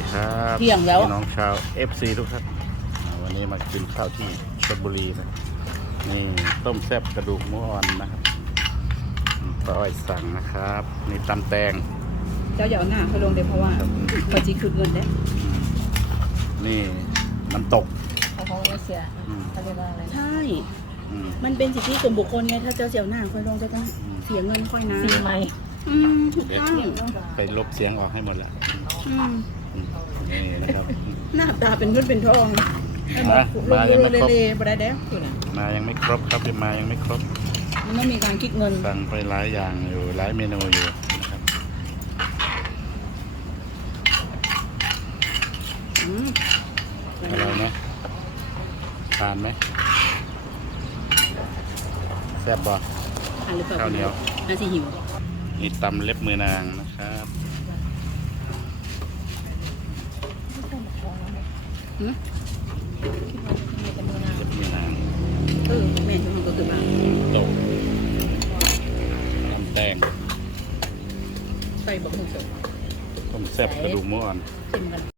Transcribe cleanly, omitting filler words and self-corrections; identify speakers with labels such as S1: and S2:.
S1: ครับ
S2: เที่ยงแล้ว
S1: พี่น้องชาว FC ทุกท่านวันนี้มากินข้าวที่ชลบุรีนะนี่ต้มแซ่บกระดูกหมูอ่อนนะครับป้าอ้อยสั่งนะครับนี่ตำแตง
S2: เจ้าอย่าเอาหน้าเขาลงเลยเพราะว่า
S1: ครับ
S2: เขาจีคืนเงินได้
S1: นี่น้ำตก
S3: เขาไม่เสีย
S1: อืม
S3: เขาเรียกว่าอะไรนะ
S2: ใช่
S1: อืม
S2: มันเป็นสิทธิส่วนบุคคลไงถ้าเจ้าเสียวหน้าค่อยลงจะต้อง
S1: อืม
S2: เสียเงินค่อยนะ
S3: ซีไหม
S2: ถูกต้อง
S1: ไปลบเสียงออกให้หมดแล้ว
S2: อืม
S1: อืมนี่นะครับ
S2: หน้าตาเป็นเงินเป็นทอง
S1: มายังไม่ครบ
S2: เล่ๆบ่ได้เด้อ
S1: มายังไม่ครบครับมายังไม่ครบ
S2: มันต้องมีการคิดเงิน
S1: สั่งไปหลายอย่างอยู่หลายเมนูอยู่นะครับ
S2: อืม
S1: อร่อยไหมทานไหมแซ่บบ่
S2: อันหรือเปล่า
S1: ข้าวเหนียว
S2: น่าสิหิว
S1: นี่ตำเล็บมือนางนะครับ
S2: หืม
S1: เล็บมือนาง
S2: แม่ทุกคนก็คือมา
S1: ตกน้ำแตง
S2: ใส่บักหุ่งสด
S1: ต้มแซ่บกระดูกหมูอ่อน
S2: ชิมกัน